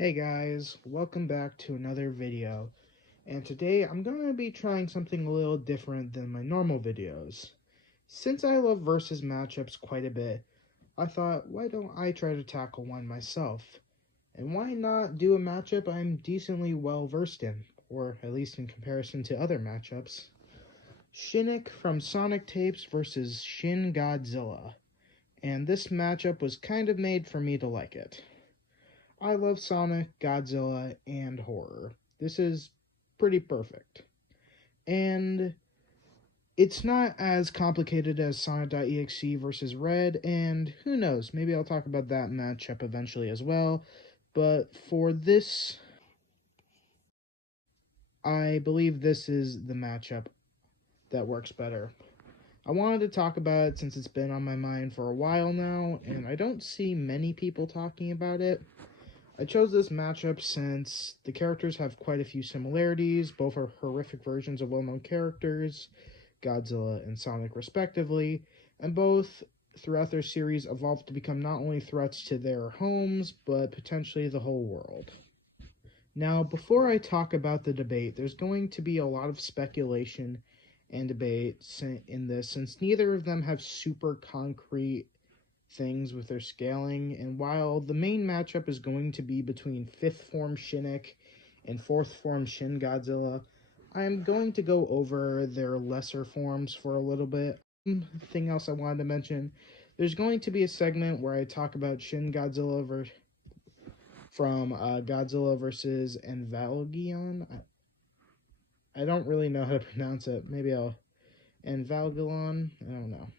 Hey guys, welcome back to another video, and today I'm going to be trying something a little different than my normal videos. Since I love versus matchups quite a bit, I thought, why don't I try to tackle one myself? And why not do a matchup I'm decently well versed in, or at least in comparison to other matchups. Shinik from Sonic Tapes versus Shin Godzilla, and this matchup was kind of made for me to like it. I love Sonic, Godzilla, and horror. This is pretty perfect. And it's not as complicated as Sonic.exe versus Red, and who knows, maybe I'll talk about that matchup eventually as well. But for this, I believe this is the matchup that works better. I wanted to talk about it since it's been on my mind for a while now, and I don't see many people talking about it. I chose this matchup since the characters have quite a few similarities. Both are horrific versions of well-known characters, Godzilla and Sonic respectively, and both throughout their series evolved to become not only threats to their homes, but potentially the whole world. Now, before I talk about the debate, there's going to be a lot of speculation and debate in this, since neither of them have super concrete things with their scaling, and while the main matchup is going to be between 5th form Shinik and 4th form Shin Godzilla, I am going to go over their lesser forms for a little bit. Thing else I wanted to mention, there's going to be a segment where I talk about Shin Godzilla from Godzilla versus Envalgion. I don't really know how to pronounce it. Maybe I'll Envalgalon. I don't know.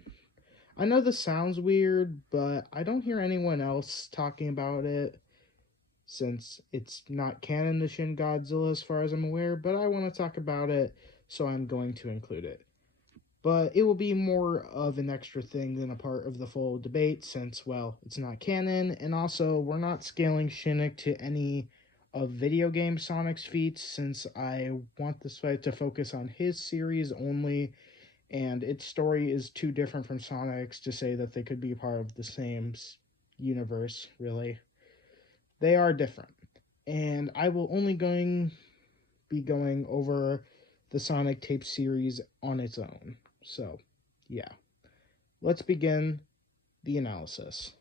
I know this sounds weird, but I don't hear anyone else talking about it since it's not canon to Shin Godzilla as far as I'm aware, but I want to talk about it, so I'm going to include it. But it will be more of an extra thing than a part of the full debate since, well, it's not canon, and also we're not scaling Shinik to any of video game Sonic's feats since I want this fight to focus on his series only, and its story is too different from Sonic's to say that they could be part of the same universe, really. They are different. And I will only be going over the Sonic Tape series on its own. So, yeah. Let's begin the analysis.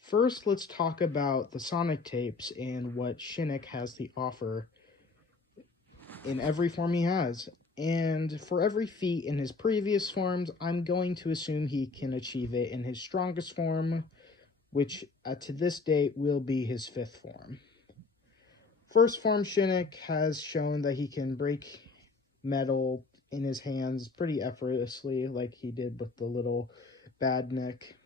First, let's talk about the Sonic Tapes and what Shinik has to offer in every form he has. And for every feat in his previous forms, I'm going to assume he can achieve it in his strongest form, which to this date will be his 5th form. First form Shinik has shown that he can break metal in his hands pretty effortlessly, like he did with the little badnik.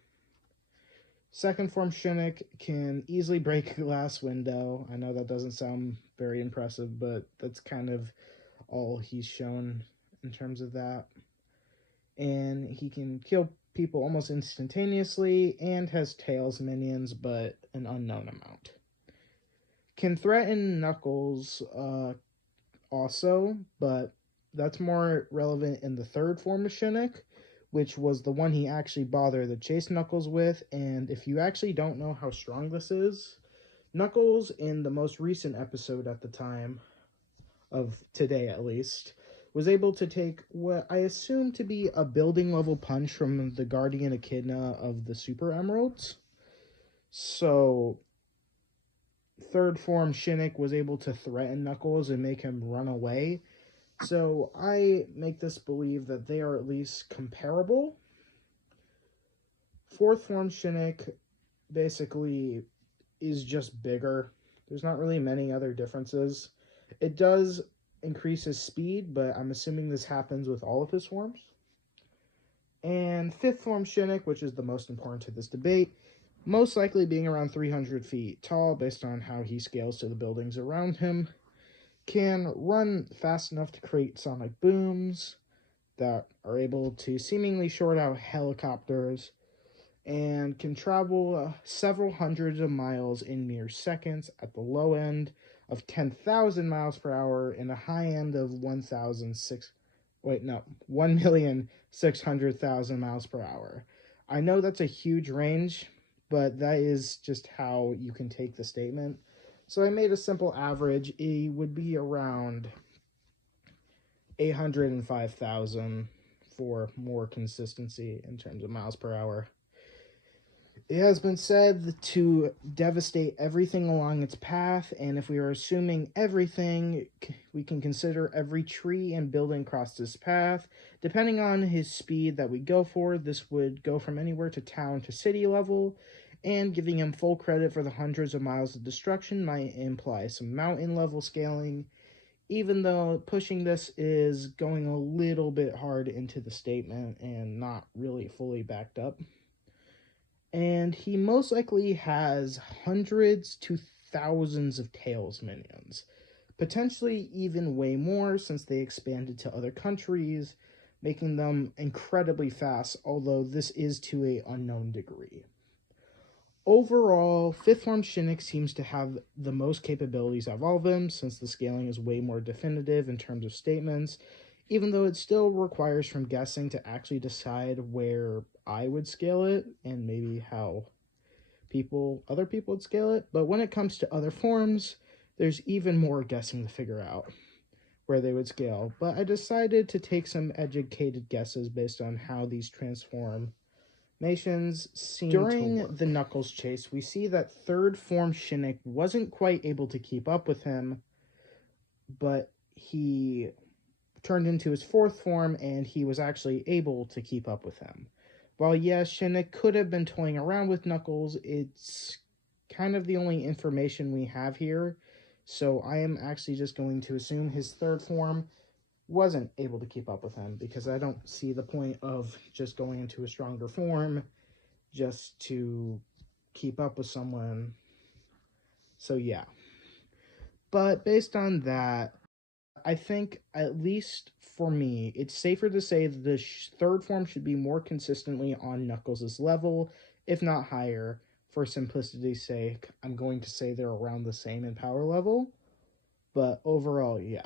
Second form Shinik can easily break a glass window. I know that doesn't sound very impressive, but that's kind of all he's shown in terms of that. And he can kill people almost instantaneously and has Tails minions, but an unknown amount. Can threaten Knuckles also, but that's more relevant in the 3rd form of Shinik, which was the one he actually bothered to chase Knuckles with. And if you actually don't know how strong this is, Knuckles in the most recent episode at the time of today at least was able to take what I assume to be a building level punch from the Guardian Echidna of the Super Emeralds. So 3rd form Shinik was able to threaten Knuckles and make him run away. So I make this believe that they are at least comparable. 4th form Shinik basically is just bigger. There's not really many other differences. It does increase his speed, but I'm assuming this happens with all of his forms. And 5th form Shinik, which is the most important to this debate, most likely being around 300 feet tall based on how he scales to the buildings around him, can run fast enough to create sonic booms that are able to seemingly short out helicopters, and can travel several hundreds of miles in mere seconds at the low end of 10,000 miles per hour and a high end of 1,600,000 miles per hour. I know that's a huge range, but that is just how you can take the statement. So I made a simple average. It would be around 805,000 for more consistency in terms of miles per hour. It has been said to devastate everything along its path, and if we are assuming everything, we can consider every tree and building across this path. Depending on his speed that we go for, this would go from anywhere to town to city level, and giving him full credit for the hundreds of miles of destruction might imply some mountain level scaling, even though pushing this is going a little bit hard into the statement and not really fully backed up. And he most likely has hundreds to thousands of Tails minions, potentially even way more since they expanded to other countries, making them incredibly fast, although this is to an unknown degree. Overall, 5th form Shinik seems to have the most capabilities of all of them, since the scaling is way more definitive in terms of statements, even though it still requires from guessing to actually decide where I would scale it, and maybe how other people would scale it. But when it comes to other forms, there's even more guessing to figure out where they would scale. But I decided to take some educated guesses based on how these transformations seem during to work. The Knuckles chase, we see that 3rd form Shinik wasn't quite able to keep up with him, but he turned into his 4th form and he was actually able to keep up with him. While yes, Shinik could have been toying around with Knuckles, it's kind of the only information we have here, so I am actually just going to assume his 3rd form wasn't able to keep up with him, because I don't see the point of just going into a stronger form just to keep up with someone. So yeah. But based on that, I think, at least for me, it's safer to say that the 3rd form should be more consistently on Knuckles' level, if not higher. For simplicity's sake, I'm going to say they're around the same in power level, but overall, yeah.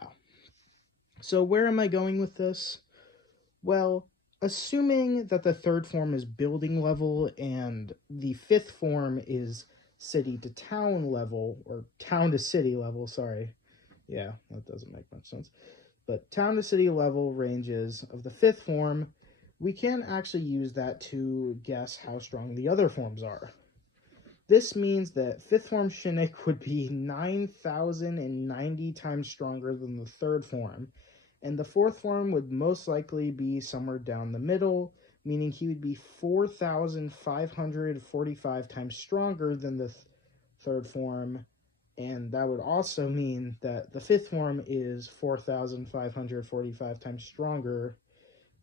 So where am I going with this? Well, assuming that the 3rd form is building level and the 5th form is city to town level, or town to city level, sorry. Yeah, that doesn't make much sense. But town to city level ranges of the 5th form, we can actually use that to guess how strong the other forms are. This means that 5th form Shinik would be 9,090 times stronger than the 3rd form, and the 4th form would most likely be somewhere down the middle, meaning he would be 4,545 times stronger than the 3rd form, and that would also mean that the 5th form is 4,545 times stronger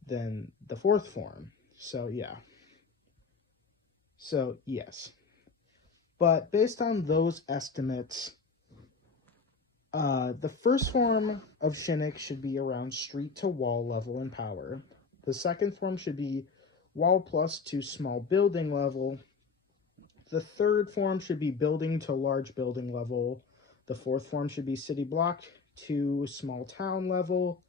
than the 4th form. So, yeah. So, yes. But based on those estimates, the 1st form of Shinik should be around street to wall level in power. The 2nd form should be wall plus to small building level. The 3rd form should be building to large building level. The 4th form should be city block to small town level.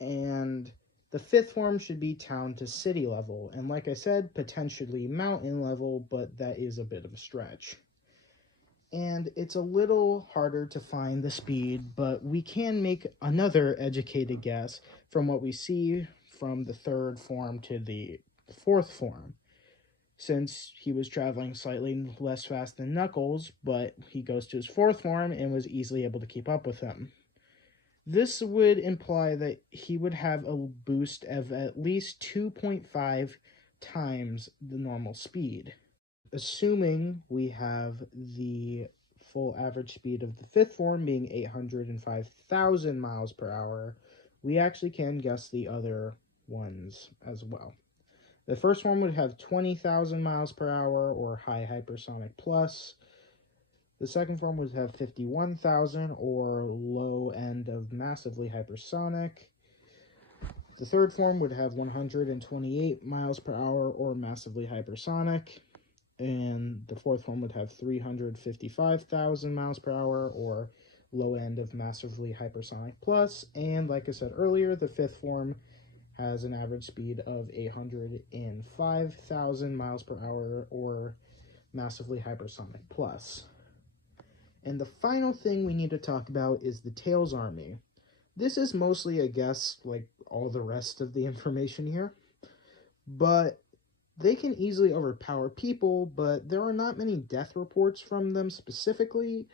And the 5th form should be town to city level. And like I said, potentially mountain level, but that is a bit of a stretch. And it's a little harder to find the speed, but we can make another educated guess from what we see from the 3rd form to the 4th form. Since he was traveling slightly less fast than Knuckles, but he goes to his 4th form and was easily able to keep up with him. This would imply that he would have a boost of at least 2.5 times the normal speed. Assuming we have the full average speed of the 5th form being 805,000 miles per hour, we actually can guess the other ones as well. The 1st one would have 20,000 miles per hour, or high hypersonic plus. The 2nd form would have 51,000, or low end of massively hypersonic. The 3rd form would have 128 miles per hour, or massively hypersonic. And the 4th form would have 355,000 miles per hour, or low end of massively hypersonic plus. And like I said earlier, the 5th form has an average speed of 805,000 miles per hour, or massively hypersonic plus. And the final thing we need to talk about is the Tails Army. This is mostly a guess, like all the rest of the information here, but they can easily overpower people, but there are not many death reports from them specifically,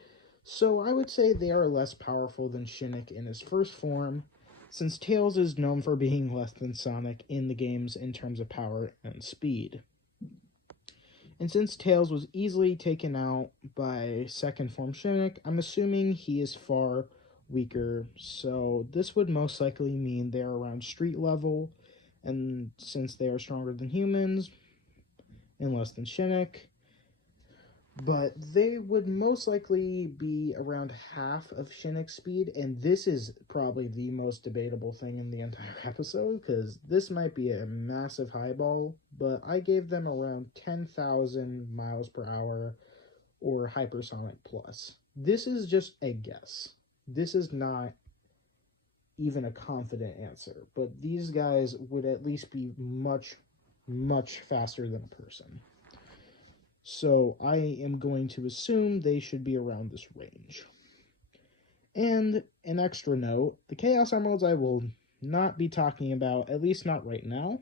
so I would say they are less powerful than Shinik in his first form, since Tails is known for being less than Sonic in the games in terms of power and speed. And since Tails was easily taken out by second form Shinik, I'm assuming he is far weaker, so this would most likely mean they're around street level, and since they are stronger than humans and less than Shinik, but they would most likely be around half of Shinik's speed, and this is probably the most debatable thing in the entire episode, because this might be a massive highball, but I gave them around 10,000 miles per hour or hypersonic plus. This is just a guess. This is not even a confident answer, but these guys would at least be much, much faster than a person. So I am going to assume they should be around this range. And an extra note, the Chaos Emeralds I will not be talking about, at least not right now,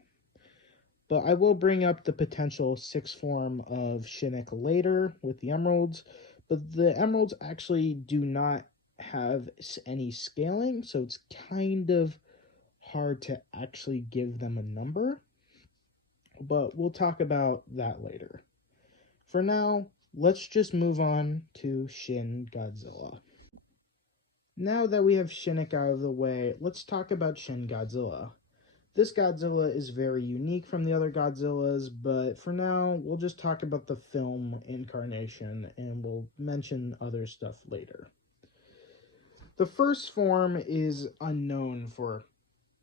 but I will bring up the potential 6th form of Shinik later with the Emeralds, but the Emeralds actually do not have any scaling, so it's kind of hard to actually give them a number, but we'll talk about that later. For now, let's just move on to Shin Godzilla. Now that we have Shinik out of the way, let's talk about Shin Godzilla. This Godzilla is very unique from the other Godzillas, but for now, we'll just talk about the film incarnation, and we'll mention other stuff later. The first form is unknown for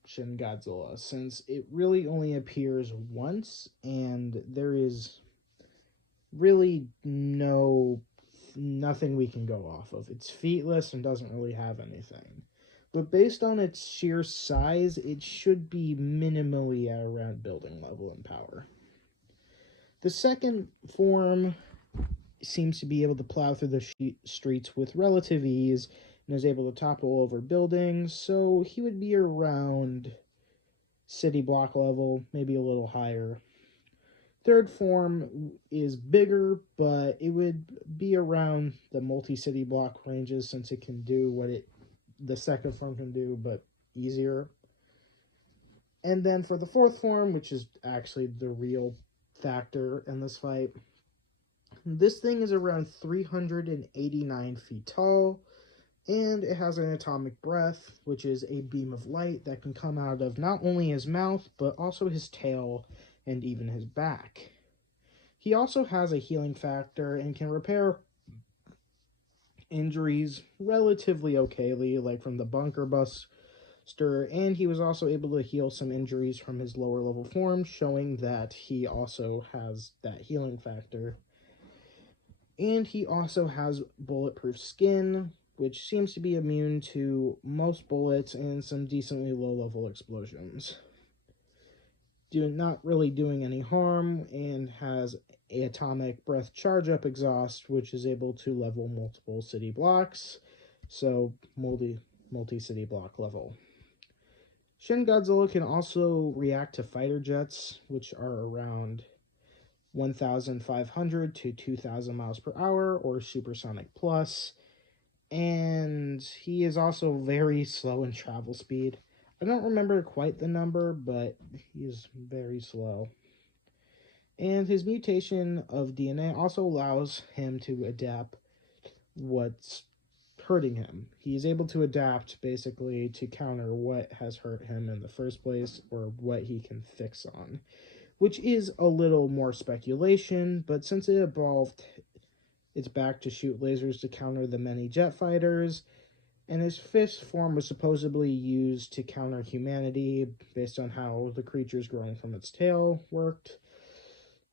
Shin Godzilla, since it really only appears once, and there is really nothing we can go off of. It's feetless and doesn't really have anything. But based on its sheer size, it should be minimally at around building level in power. The second form seems to be able to plow through the streets with relative ease and is able to topple over buildings, so he would be around city block level, maybe a little higher. Third form is bigger, but it would be around the multi-city block ranges since it can do what the second form can do, but easier. And then for the fourth form, which is actually the real factor in this fight, this thing is around 389 feet tall, and it has an atomic breath, which is a beam of light that can come out of not only his mouth, but also his tail and even his back. He also has a healing factor and can repair injuries relatively okayly, like from the bunker buster, and he was also able to heal some injuries from his lower level form, showing that he also has that healing factor. And he also has bulletproof skin, which seems to be immune to most bullets and some decently low level explosions. Not really doing any harm, and has an atomic breath charge up exhaust, which is able to level multiple city blocks, so multi-city block level. Shin Godzilla can also react to fighter jets, which are around 1,500 to 2,000 miles per hour, or supersonic plus, and he is also very slow in travel speed. I don't remember quite the number, but he is very slow. And his mutation of DNA also allows him to adapt what's hurting him. He is able to adapt, basically, to counter what has hurt him in the first place, or what he can fix on. Which is a little more speculation, but since it evolved its back to shoot lasers to counter the many jet fighters, and his fifth form was supposedly used to counter humanity based on how the creatures growing from its tail worked,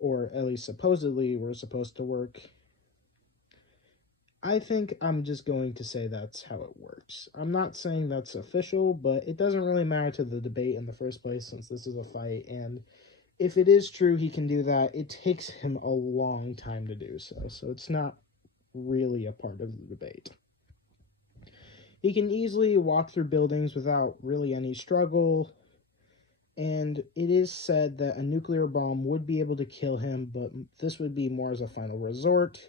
or at least supposedly were supposed to work. I think I'm just going to say that's how it works. I'm not saying that's official, but it doesn't really matter to the debate in the first place, since this is a fight, and if it is true he can do that, it takes him a long time to do so. So it's not really a part of the debate. He can easily walk through buildings without really any struggle, and it is said that a nuclear bomb would be able to kill him, but this would be more as a final resort.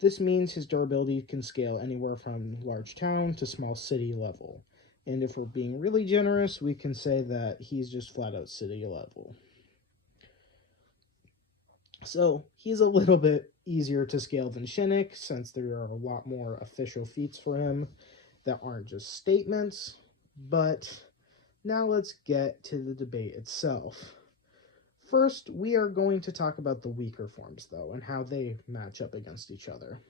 This means his durability can scale anywhere from large town to small city level. And if we're being really generous, we can say that he's just flat out city level. So he's a little bit easier to scale than Shinik, since there are a lot more official feats for him that aren't just statements. But now let's get to the debate itself. First, we are going to talk about the weaker forms, though, and how they match up against each other.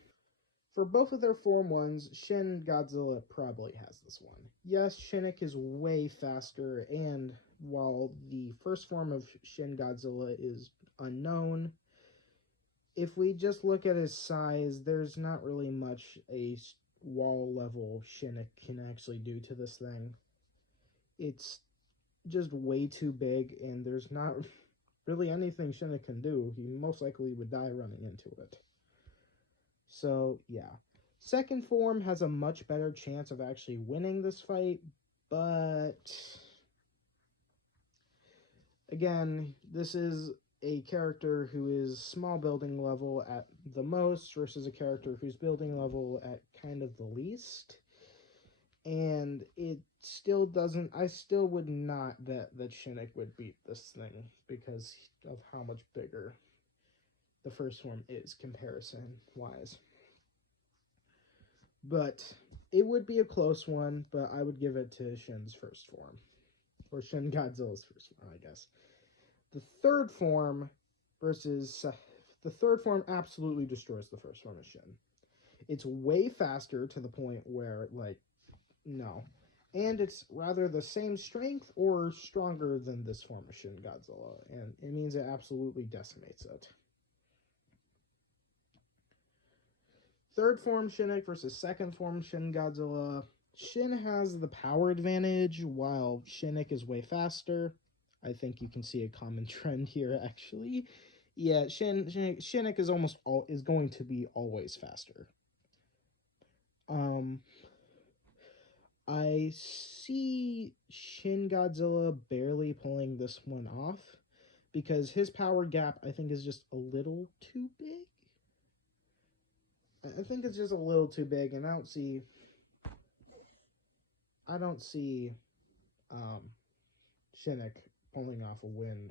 For both of their Form 1s, Shin Godzilla probably has this one. Yes, Shinik is way faster, and while the first form of Shin Godzilla is unknown, if we just look at his size, there's not really much a wall level Shinik can actually do to this thing. It's just way too big, and there's not really anything Shinik can do. He most likely would die running into it. So, yeah. Second form has a much better chance of actually winning this fight, but again, this is a character who is small building level at the most versus a character who's building level at kind of the least. And it still doesn't, I still would not bet that Shinik would beat this thing because of how much bigger the first form is comparison wise. But it would be a close one, but I would give it to Shin's first form. Or Shin Godzilla's first form, I guess. The third form versus... the third form absolutely destroys the first form of Shin. It's way faster to the point where, like, no. And it's rather the same strength or stronger than this form of Shin Godzilla. And it means it absolutely decimates it. Third form Shinik versus second form Shin Godzilla. Shin has the power advantage while Shinik is way faster. I think you can see a common trend here actually. Yeah, Shinik is going to be always faster. I see Shin Godzilla barely pulling this one off because his power gap I think is just a little too big. I think it's just a little too big, and I don't see Shinik pulling off a win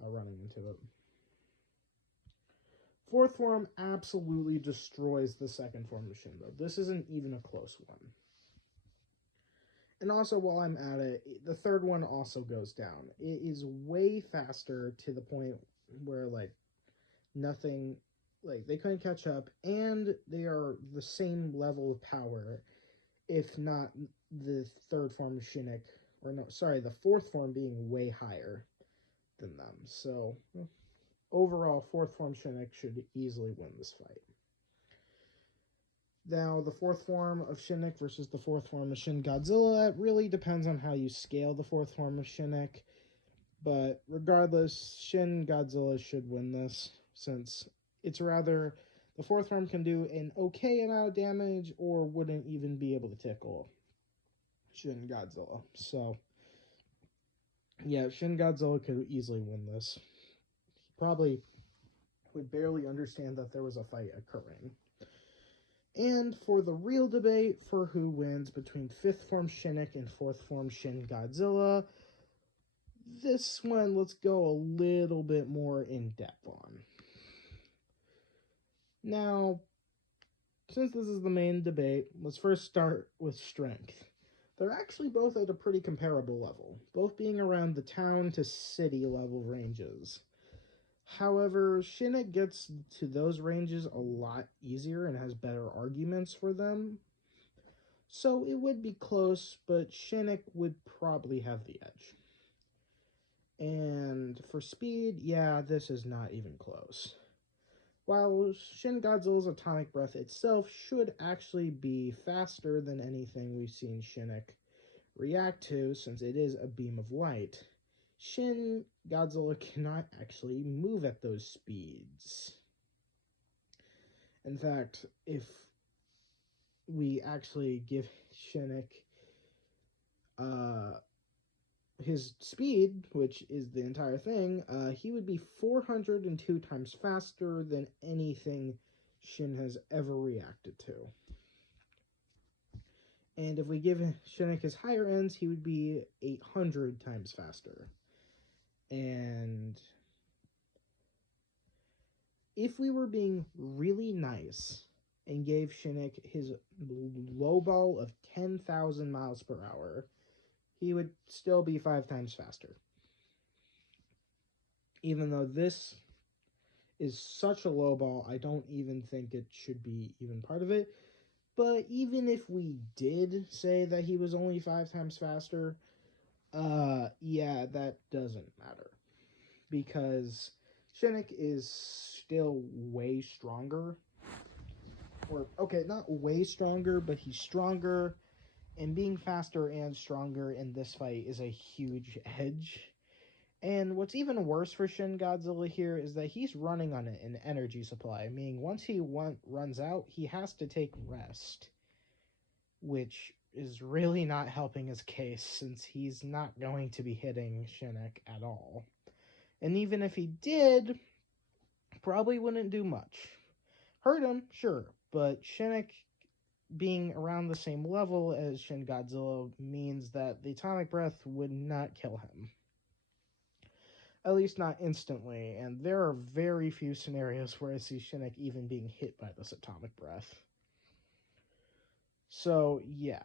by running into it. Fourth form absolutely destroys the second form of Shin, though. This isn't even a close one. And also, while I'm at it, the third one also goes down. It is way faster to the point where, like, nothing, like, they couldn't catch up, and they are the same level of power, if not the third form of Shinik, or no, sorry, the fourth form being way higher than them. So, overall, fourth form Shinik should easily win this fight. Now, the fourth form of Shinik versus the fourth form of Shin Godzilla, it really depends on how you scale the fourth form of Shinik. But regardless, Shin Godzilla should win this, since it's rather the fourth form can do an okay amount of damage or wouldn't even be able to tickle Shin Godzilla. So, yeah, Shin Godzilla could easily win this. He probably would barely understand that there was a fight occurring. And for the real debate for who wins between 5th form Shinik and 4th form Shin Godzilla, this one let's go a little bit more in depth on. Now, since this is the main debate, let's first start with strength. They're actually both at a pretty comparable level, both being around the town to city level ranges. However, Shinik gets to those ranges a lot easier and has better arguments for them. So it would be close, but Shinik would probably have the edge. And for speed, yeah, this is not even close. While Shin Godzilla's atomic breath itself should actually be faster than anything we've seen Shinik react to, since it is a beam of light, Shin Godzilla cannot actually move at those speeds. In fact, if we actually give Shinik uh, his speed, which is the entire thing, he would be 402 times faster than anything Shin has ever reacted to. And if we give Shinik his higher ends, he would be 800 times faster. And if we were being really nice and gave Shinik his low ball of 10,000 miles per hour, he would still be 5 times faster. Even though this is such a low ball, I don't even think it should be even part of it. But even if we did say that he was only 5 times faster, yeah, that doesn't matter. Because Shinik is still way stronger. Or, okay, not way stronger, but he's stronger. And being faster and stronger in this fight is a huge edge. And what's even worse for Shin Godzilla here is that he's running on an energy supply, meaning once he runs out, he has to take rest, which is really not helping his case since he's not going to be hitting Shinik at all. And even if he did, probably wouldn't do much. Hurt him, sure, but Shinik being around the same level as Shin Godzilla means that the atomic breath would not kill him. At least not instantly, and there are very few scenarios where I see Shinik even being hit by this atomic breath. So, yeah.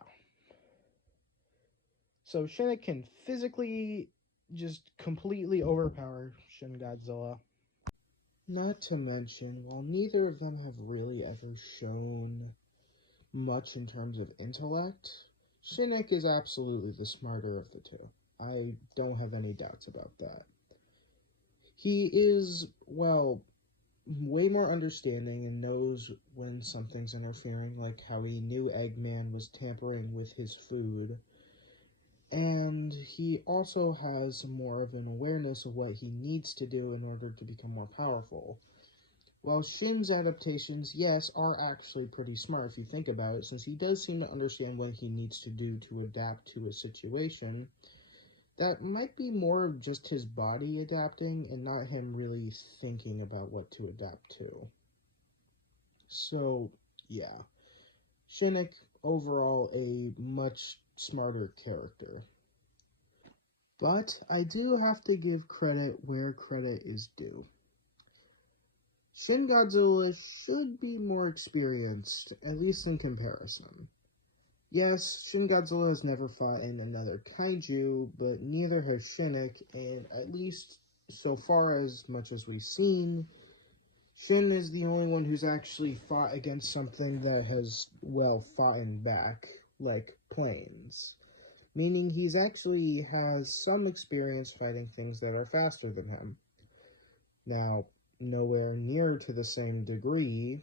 So Shinik can physically just completely overpower Shin Godzilla. Not to mention, while neither of them have really ever shown much in terms of intellect, Shinik is absolutely the smarter of the two. I don't have any doubts about that. He is, well, way more understanding and knows when something's interfering, like how he knew Eggman was tampering with his food. And he also has more of an awareness of what he needs to do in order to become more powerful. While Shin's adaptations, yes, are actually pretty smart if you think about it, since he does seem to understand what he needs to do to adapt to a situation, that might be more of just his body adapting and not him really thinking about what to adapt to. So, yeah. Shinik, overall, a much smarter character. But I do have to give credit where credit is due. Shin Godzilla should be more experienced, at least in comparison. Yes, Shin Godzilla has never fought in another kaiju, but neither has Shinik, and at least so far as much as we've seen, Shin is the only one who's actually fought against something that has, well, fought back, like planes. Meaning he's actually has some experience fighting things that are faster than him. Now, nowhere near to the same degree,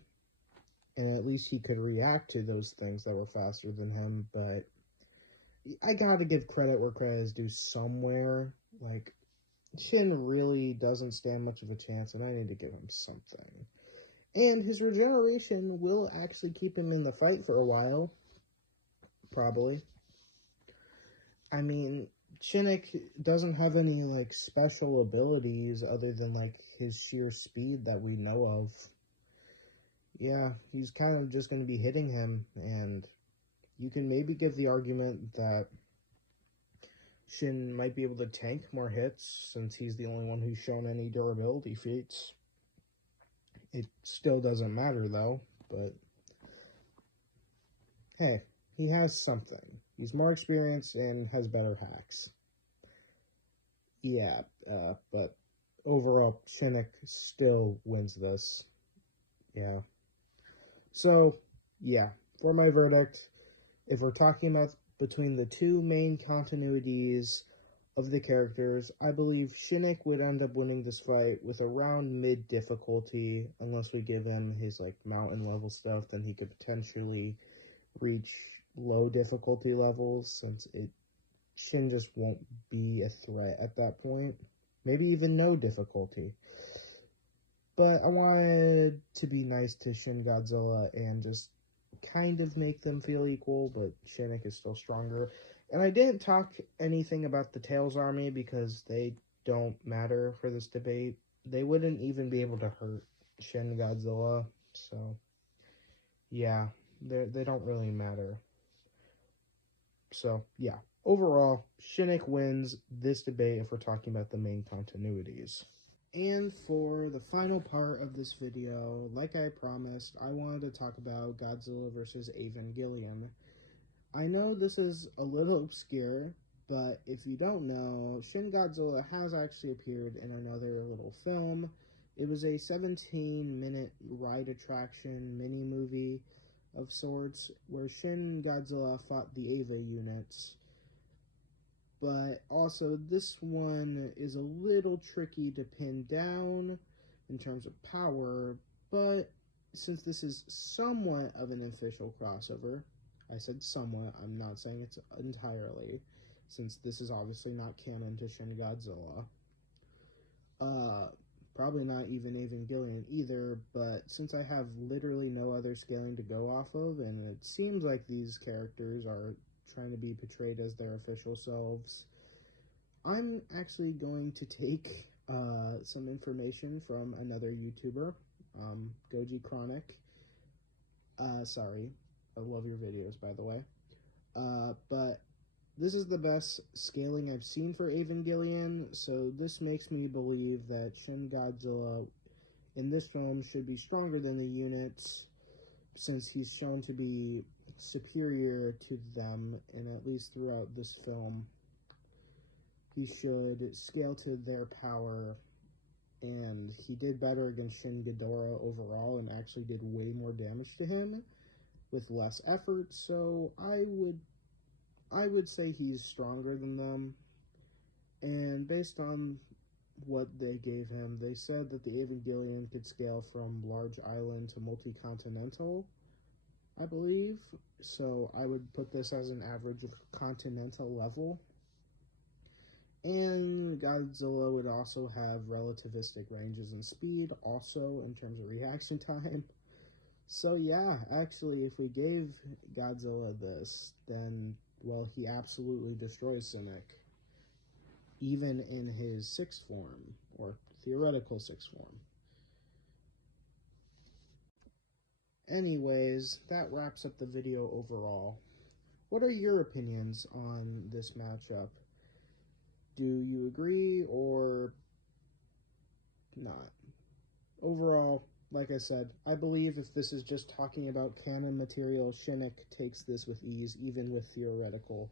and at least he could react to those things that were faster than him, but I gotta give credit where credit is due somewhere. Like, Shin really doesn't stand much of a chance, and I need to give him something. And his regeneration will actually keep him in the fight for a while. Probably. I mean, Shinik doesn't have any, like, special abilities other than, like, his sheer speed that we know of. Yeah, he's kind of just going to be hitting him, and you can maybe give the argument that Shin might be able to tank more hits since he's the only one who's shown any durability feats. It still doesn't matter, though, but hey, he has something. He's more experienced and has better hacks. Yeah, but overall, Shinik still wins this. Yeah. So, yeah, for my verdict, if we're talking about between the two main continuities of the characters, I believe Shinik would end up winning this fight with around mid difficulty, unless we give him his like mountain level stuff, then he could potentially reach low difficulty levels since it Shin just won't be a threat at that point. Maybe even no difficulty. But I wanted to be nice to Shin Godzilla and just kind of make them feel equal, but Shinik is still stronger. And I didn't talk anything about the Tails Army because they don't matter for this debate. They wouldn't even be able to hurt Shin Godzilla, so yeah, they don't really matter. So yeah, overall, Shinik wins this debate if we're talking about the main continuities. And for the final part of this video, like I promised, I wanted to talk about Godzilla vs. Evangelion. I know this is a little obscure, but if you don't know, Shin Godzilla has actually appeared in another little film. It was a 17-minute ride attraction mini-movie of sorts where Shin Godzilla fought the Eva units. But also, this one is a little tricky to pin down in terms of power, but since this is somewhat of an official crossover, I said somewhat, I'm not saying it's entirely, since this is obviously not canon to Shin Godzilla. Probably not even Evangelion either, but since I have literally no other scaling to go off of, and it seems like these characters are trying to be portrayed as their official selves, I'm actually going to take some information from another YouTuber, Goji Chronic. Sorry, I love your videos, by the way. But this is the best scaling I've seen for Evangelion, so this makes me believe that Shin Godzilla in this film should be stronger than the units, since he's shown to be superior to them, and at least throughout this film, he should scale to their power, and he did better against Shin Ghidorah overall and actually did way more damage to him with less effort, so I would say he's stronger than them. And based on what they gave him, they said that the Evangelion could scale from large island to multi-continental, I believe. So I would put this as an average of continental level. And Godzilla would also have relativistic ranges and speed, also in terms of reaction time. So yeah, actually, if we gave Godzilla this, then, well, he absolutely destroys Shinik, even in his sixth form, or theoretical sixth form. Anyways, that wraps up the video overall. What are your opinions on this matchup? Do you agree or not? Overall, like I said, I believe if this is just talking about canon material, Shinik takes this with ease, even with theoretical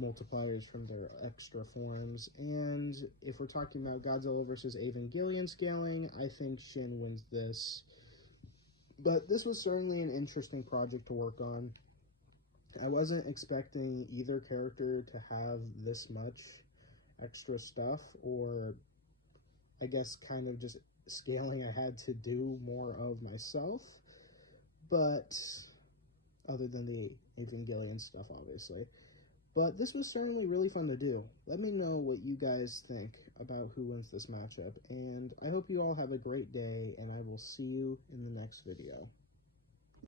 multipliers from their extra forms. And if we're talking about Godzilla versus Evangelion scaling, I think Shin wins this. But this was certainly an interesting project to work on. I wasn't expecting either character to have this much extra stuff, or I guess kind of just scaling I had to do more of myself. But other than the Evangelion stuff, obviously. But this was certainly really fun to do. Let me know what you guys think about who wins this matchup, and I hope you all have a great day, and I will see you in the next video.